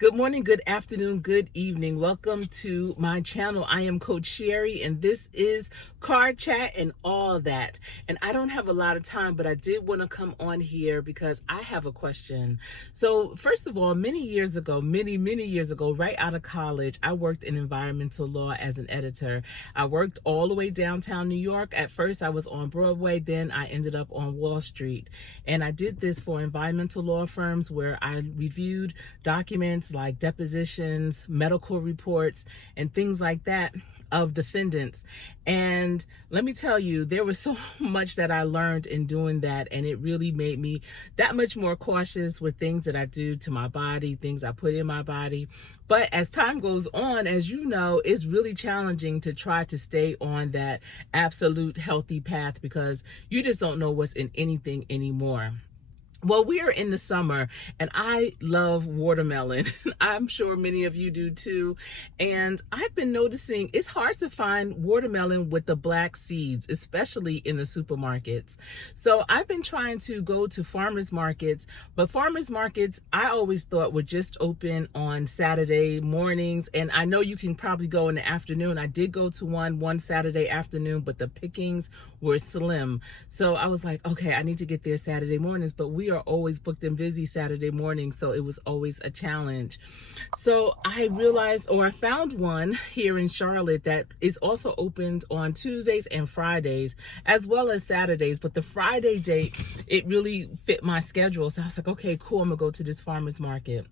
Good morning, good afternoon, good evening. Welcome to my channel. I am Coach Sherry, and this is Car Chat and all that. And I don't have a lot of time, but I did want to come on here because I have a question. So first of all, many years ago, many years ago, right out of college, I worked in environmental law as an editor. I worked all the way downtown New York. At first, I was on Broadway. Then I ended up on Wall Street. And I did this for environmental law firms where I reviewed documents like depositions, medical reports, and things like that of defendants. And let me tell you, there was so much that I learned in doing that, and it really made me that much more cautious with things that I do to my body, things I put in my body. But as time goes on, as you know, it's really challenging to try to stay on that absolute healthy path because you just don't know what's in anything anymore. Well, we are in the summer and I love watermelon. I'm sure many of you do too. And I've been noticing it's hard to find watermelon with the black seeds, especially in the supermarkets. So I've been trying to go to farmers markets, but farmers markets I always thought were just open on Saturday mornings. And I know you can probably go in the afternoon. I did go to one Saturday afternoon, but the pickings were slim. So I was like, okay, I need to get there Saturday mornings, but we are always booked and busy Saturday morning, so it was always a challenge. So I realized, or I found one here in Charlotte that is also opened on Tuesdays and Fridays, as well as Saturdays, but the Friday date, it really fit my schedule. So I was like, okay, cool, I'm gonna go to this farmer's market.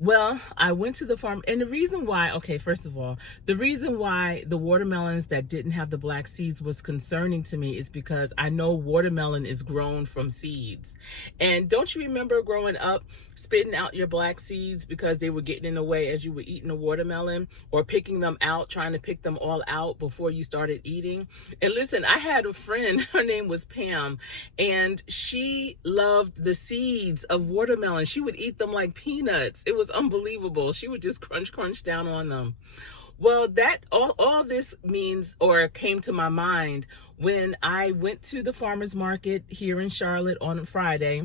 Well, I went to the farm, and the reason why, okay, first of all, the reason why the watermelons that didn't have the black seeds was concerning to me is because I know watermelon is grown from seeds. And don't you remember growing up spitting out your black seeds because they were getting in the way as you were eating a watermelon, or picking them out, trying to pick them all out before you started eating? And listen, I had a friend, her name was Pam, and she loved the seeds of watermelon. She would eat them like peanuts. It was unbelievable. She would just crunch down on them. Well, that all this means, or came to my mind, when I went to the farmers market here in Charlotte on a Friday,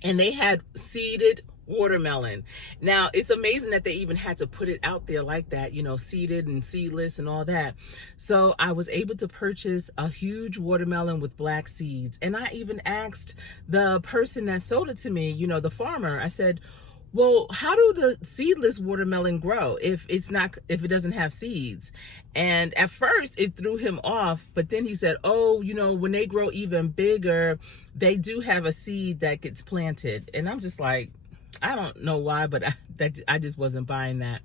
and they had seeded watermelon. Now, it's amazing that they even had to put it out there like that, you know, seeded and seedless and all that. So I was able to purchase a huge watermelon with black seeds. And I even asked the person that sold it to me, you know, the farmer, I said, well, how do the seedless watermelon grow if it doesn't have seeds? And at first it threw him off, but then he said, oh, you know, when they grow even bigger, they do have a seed that gets planted. And I'm just like, I don't know why, but I just wasn't buying that.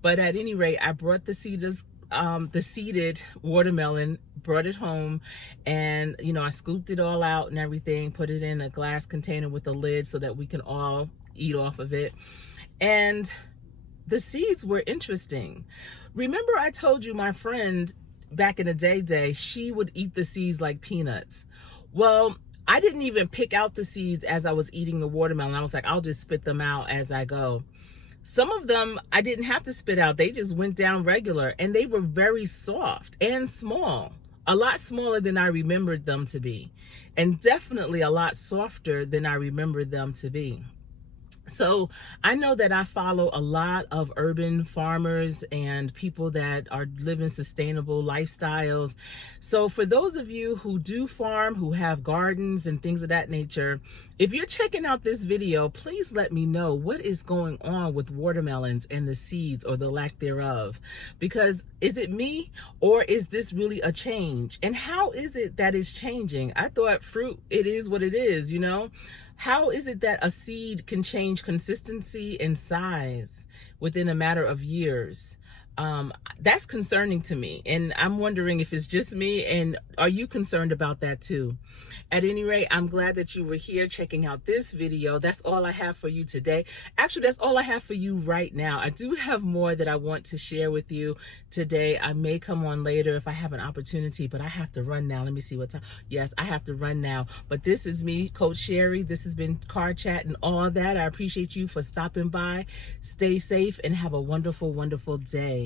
But at any rate, I brought the seeded watermelon, brought it home, and you know, I scooped it all out and everything, put it in a glass container with a lid so that we can all eat off of it. And the seeds were interesting. Remember I told you my friend back in the day, she would eat the seeds like peanuts. Well, I didn't even pick out the seeds as I was eating the watermelon. I was like, I'll just spit them out as I go. Some of them I didn't have to spit out. They just went down regular, and they were very soft and small, a lot smaller than I remembered them to be, and definitely a lot softer than I remembered them to be. So I know that I follow a lot of urban farmers and people that are living sustainable lifestyles. So for those of you who do farm, who have gardens and things of that nature, if you're checking out this video, please let me know what is going on with watermelons and the seeds, or the lack thereof. Because is it me, or is this really a change? And how is it that it's changing? I thought fruit, it is what it is, you know? How is it that a seed can change consistency and size within a matter of years? That's concerning to me, and I'm wondering if it's just me, and are you concerned about that too? At any rate, I'm glad that you were here checking out this video. That's all I have for you today. Actually, that's all I have for you right now. I do have more that I want to share with you today. I may come on later if I have an opportunity, but I have to run now. Let me see what time. Yes, I have to run now. But this is me, Coach Sherry. This has been Car Chat and all that. I appreciate you for stopping by. Stay safe and have a wonderful, wonderful day.